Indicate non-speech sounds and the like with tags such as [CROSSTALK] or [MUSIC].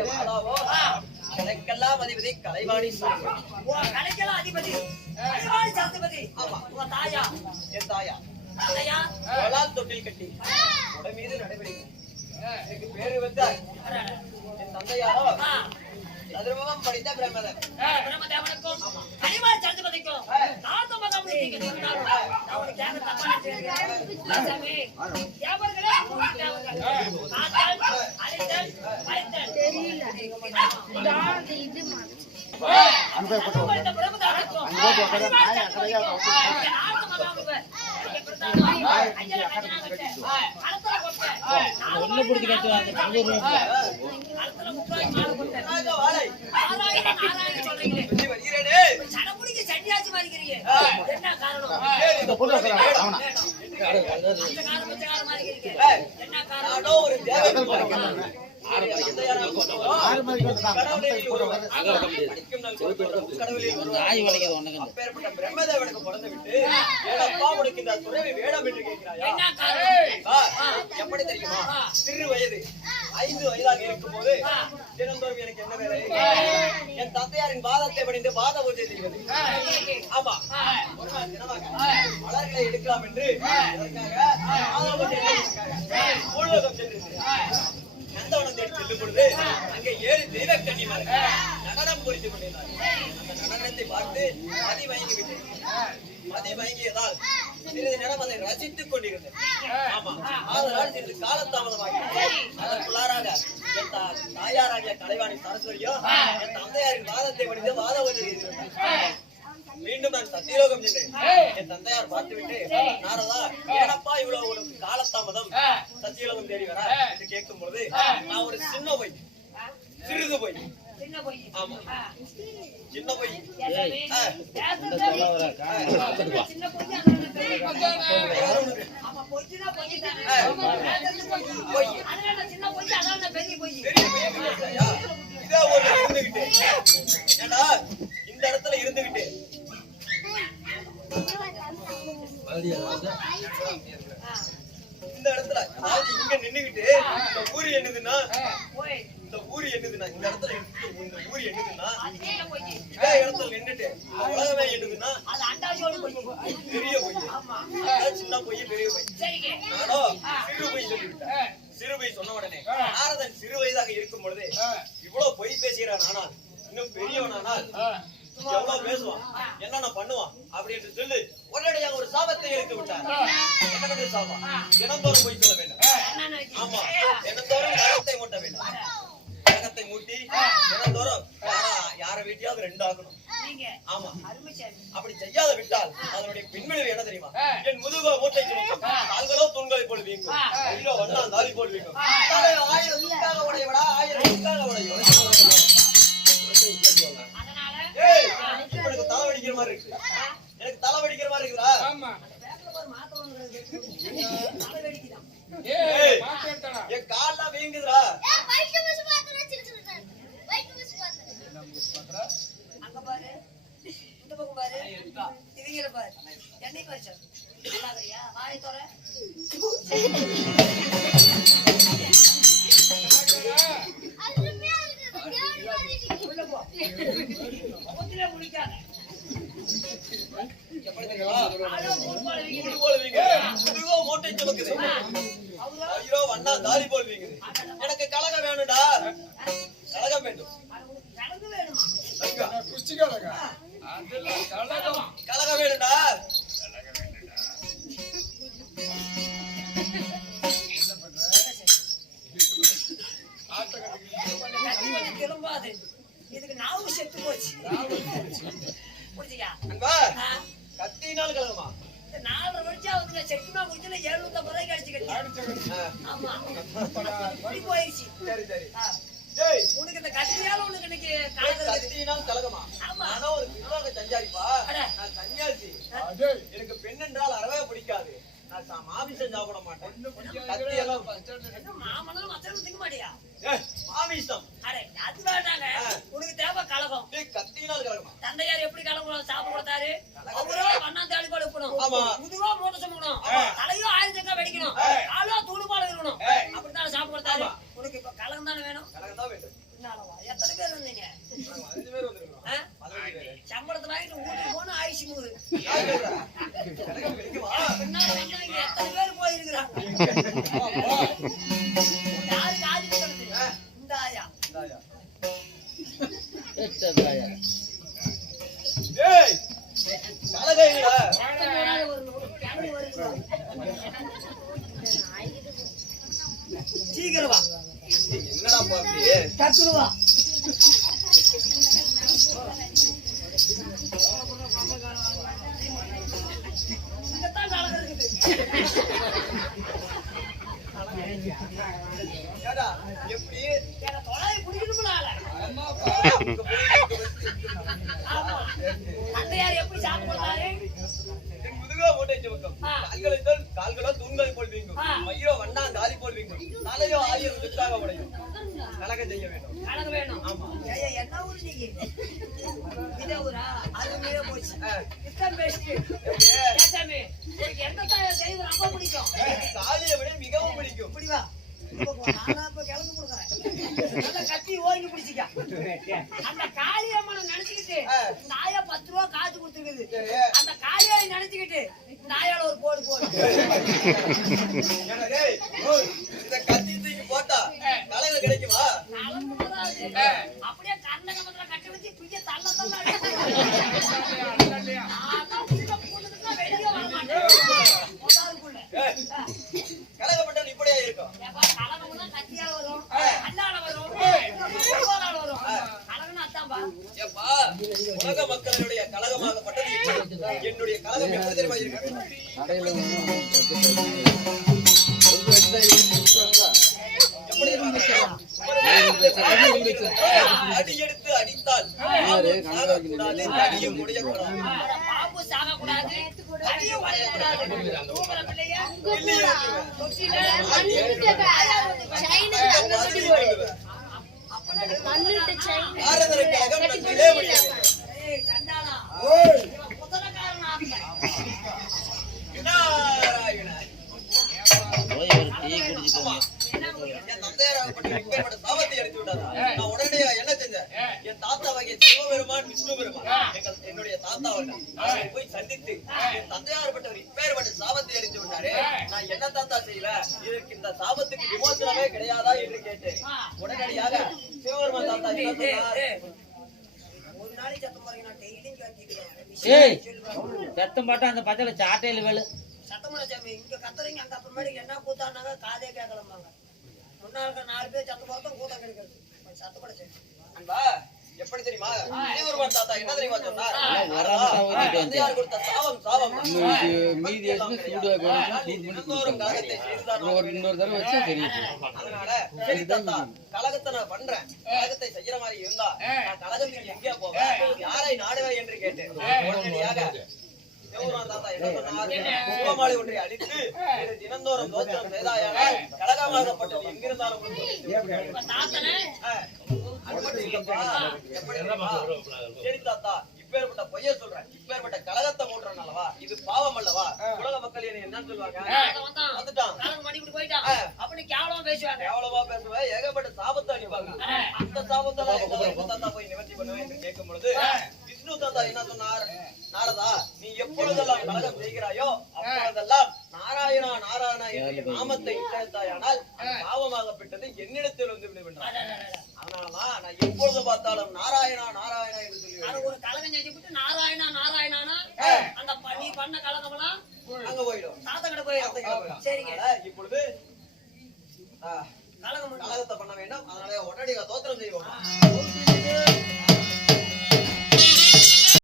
வென்றெடுத்த மாதாவோ அதிபதி கலைவாணி சூரியன். அதிபதி ஆமா. உன் தாயா? என் தாயா. தாயா வளால் தொட்டில் கட்டி. உடை மீது எனக்கு பேரு வந்தார் என் தந்தையாரோ? சதுர்முகம் படித்த பிரம்மதர் பிரம்மதேவனுக்கும் அதிகாரி சரஸ்வதிக்கும் தாத்தம் மகம் நீங்க சொன்னாலும் நான் உனக்கு கேட்க தப்பா நினைச்சிருக்கேன் தேவர்கள் காத்தல் அழித்தல் பறித்தல் தெரியல. அனுபவப்பட்ட பிரம்மதேவனுக்கும் சரஸ்வதிக்கும் தாத்தம் மகம் ஒண்ணு பிடிச்சி கட்டுவாங்க ராஜா என்ன காரணம் ஒரு தேவை தந்தையாராக கொண்டவரோ, கடவுளில் ஒருவர். படிக்கும் நாள் கொடுத்தவரும் கடவுளில் ஒருவர். அப்பேற்பட்ட பிரம்மதேவனுக்கு பிறந்து விட்டு ஏனப்பா உனக்கு துறவி வேடம் என்று கேட்கிறாயா எப்படி தெரியுமா சிறு வயது ஐந்து வயதாக இருக்கும் போது தினந்தோறும் எனக்கு என்ன வேலை என் தந்தையாரின் பாதத்தை பணிந்து பாத பூஜை செய்வது ஆமா ஒரு மலர்களை எடுக்கலாம் என்று இதற்காக செல்லும் பொழுது அங்கே ஏழு தெய்வ கன்னிமார்கள் நடனம் புரிந்து கொண்டிருந்தார்கள். அந்த நடனத்தை பார்த்து மதி வாங்கி விட்டேன் மதி வாங்கியதால் சிறிது நேரம் அதை ரசித்துக் கொண்டிருந்தேன் ஆமா அதனால் சிறிது காலதாமதமாகி அதற்குள்ளாராக என் தாயாராகிய கலைவாணி சரஸ்வதியோ என் தந்தையாரின் வாதத்தை படித்து வாத ஒன்று மீண்டும் நான் சத்தியலோகம் சென்றேன். என் தந்தையார் பார்த்துவிட்டு நாரதா ஏனப்பா இவ்வளவு உனக்கு காலதாமதம்? சத்தியலோகம் தேடி வர? என்று கேட்கும் பொழுது நான் ஒரு சின்ன பொய். சிறிது பொய். சின்ன ஆமா. பொய். பெரிய பொய்? இதே ஒரு இருந்துகிட்டு. ஏண்டா இந்த இடத்துல இருந்துகிட்டு. இந்த இடத்துல அதாவது இங்க நின்னுகிட்டு இந்த ஊரு என்னதுன்னா இந்த ஊரு என்னதுன்னா இந்த இடத்துல இந்த ஊரு என்னதுன்னா இதே இடத்துல நின்றுட்டு உலகமே என்னதுன்னா பெரிய பொய். சின்ன பொய் பெரிய பொய். நானோ சிறு பொய் சொல்லிவிட்டேன். சிறு பொய் சொன்ன உடனே நாரதன் சிறு வயதாக இருக்கும் பொழுது இவ்வளவு பொய் பேசுகிறான் ஆனால் இன்னும் பெரியவனானால் எவ்வளவு பேசுவான் என்னென்ன பண்ணுவான் அப்படி என்று சொல்லி. உடனடியாக ஒரு சாபத்தை இழுத்து விட்டார். என்னவென்று சாபம்? தினந்தோறும் பொய் சொல்ல வேண்டும். ஆமா. தினந்தோறும் நகத்தை மூட்ட வேண்டும். நகத்தை மூட்டி தினந்தோறும் யாரா வீட்டையாவது ரெண்டு ஆக்கணும். நீங்க. ஆமா. அப்படி செய்யாத விட்டால் அதனுடைய பின்விளைவு என்ன தெரியுமா? என் முதுகோ மூட்டை சுமக்கும் கால்களோ தூண்களை போல் வீங்கும். வண்ணா தாலி போல் வீங்கும். ஆயிரம் சுக்காக உடையவடா ஆயிரம் சுக்காக மாதிரி இருக்கு எனக்கு தலை வடிக்கிற மாதிரி இருக்குதா. ஏய் என் கால்லாம் வீங்குதுடா அங்க பாரு இந்த பக்கம் பாரு இவங்கள பாரு என்னை பாரு நல்லா இருக்கிறியா வாயை தோற உள்ள போ முத்திலே முடிக்காத எனக்கு கலகம் வேணும்டா கலகம் வேண்டும் கலகம் வேணும்டா இதுக்கு நாவு செத்து போச்சு. போயிடுச்சு சரி சரி. உனக்கு இந்த கத்தியால உனக்கு இன்னைக்கு கத்தினால் கலகமா? ஆமா. நானும் ஒரு சஞ்சாரிப்பா? அட. நான் சன்னியாசி. எனக்கு பெண் என்றால் அறவே பிடிக்காது. நான் மாமிசம் சாப்பிட மாட்டேன். கத்தி எல்லாம் என்ன மாமனும் திங்க மாட்டியா? மாமிசம். அடே அது வேண்டாங்க. உனக்கு தேவை கலகம். கத்தினால் கலகமா? தந்தையார் எப்படி கலகம் சாப்பிட கொடுத்தாரு. சீக்கிரம் என்னடா பாப்பி டக்குனு எப்படி என் முதுகா ஆ. கால்களை தோல் கால்களோ தூண்களை போல் வீங்கும் ஆ. மயிரோ வண்ணா காலி போல் வீங்கும் தலையோ ஆயிரம் வித்தாக உடையும் கலக செய்ய வேண்டும் கலகம் வேணும் ஆமா. என்ன ஊரு நீங்க இதே ஊரா போச்சு பெஸ்ட் எப்படி? எந்த செய்வது ரொம்ப பிடிக்கும் விட மிகவும் பிடிக்கும் இப்படி வா இப்ப போ, நானா இப்ப கிளம்பி கொடுக்குறேன் நல்லா கத்தி ஓங்கி பிடிச்சிக்க அந்த காளியம்மனை நினைச்சுக்கிட்டு ஆயா பத்து ரூபா காசு கொடுத்துருக்குது. அந்த காளியை நினைச்சுக்கிட்டு இந்த ஆயால ஒரு போடு போடு [LAUGHS] அடி எடுத்து அடித்தால்? சாகக்கூடாது, அடியும் முடியக்கூடாது அட, பாம்பு சாகக்கூடாது, அடியும். தூங்குற பிள்ளைய இல்லையே. ஆறுதலுக்காக நன்றிலே. போய் ஒரு டீ குடிச்சிட்டு விட்டாரா? நான் உடனடியா என்ன செஞ்சேன்? என் தாத்தாவாகிய சிவபெருமான், விஷ்ணு பெருமான், எங்கள்- என்னுடைய தாத்தா அவர்கள். போய் சந்தித்து, என் தந்தையார்பட்டவர் இப்பேற்பட்ட சாபத்தை எடுத்து விட்டாரே, நான் என்ன தாத்தா? இதற்கு இந்த சாபத்துக்கு விமோசனமே கிடையாதா என்று கேட்டேன். உடனடியாக சிவபெருமான் தாத்தா என்ன சொன்னார்? ஏய். ஒரு நாளைக்கு சத்தம் சத்தம் பாட்டா அந்த பச்சளை சாட்டையில வேலை சத்தமலை சாமி இங்க கத்துறீங்க அங்க அப்புறமேட்டுக்கு என்ன கூத்தாடினாங்க காதே கேட்கலம்பாங்க. முன்னாள் நாலு பேர் சத்தம் போறதும் கூத்தம் கிடைக்கிறது. சாமி அன்பா, எப்படி தெரியுமா? சிவபெருமான் தாத்தா என்ன தெரியுமா சொன்னார் மீதி ஒரு. இன்னொரு தடவை வச்சா தெரியும் அதனால சரி தாத்தா கலகத்தை நான் பண்றேன். கலகத்தை செய்யற மாதிரி இருந்தா நான் கலகத்துக்கு எங்கே போவேன்? யாரை நாடுவேன் என்று கேட்டேன் ஒன்றை அடித்து தினந்தோறும் எங்கிருந்தாலும் சரி தாத்தா இப்பேற்பட்ட பொய்ய சொல்றேன் இப்பேற்பட்ட கலகத்தை மூட்டுறேன் அல்லவா இது பாவம் அல்லவா உலக மக்கள் என்னை என்ன சொல்லுவாங்க எவ்வளவா பேசுவேன் ஏகப்பட்ட சாபத்தை அடிப்பாங்க. அந்த சாபத்தை தாத்தா போய் நிவர்த்தி பண்ணுவேன் என்று கேட்கும் பொழுது விஷ்ணு தாத்தா என்ன சொன்னார் நாரதா நீ எப்பொழுதெல்லாம் கலகம் செய்கிறாயோ அப்பொழுதெல்லாம் நாராயணா நாராயணா என்ற நாமத்தை இட்டெடுத்தாயானால் அது பாவமாகப்பட்டது என்னிடத்தில் வந்து விடுகின்றார் அதனாலதான் நான் எப்பொழுது பார்த்தாலும் நாராயணா நாராயணா என்று சொல்லி அது ஒரு கலகம் செஞ்சு விட்டு நாராயணா நாராயணானா அந்த நீ பண்ண கலகமெல்லாம் அங்க போயிடும். தாத்தா கிட்ட போயிடும். சரிங்க. இப்பொழுது கலகம். கலகத்தை பண்ண வேண்டும். அதனால உடனடியாக தோத்திரம் செய்வோம்.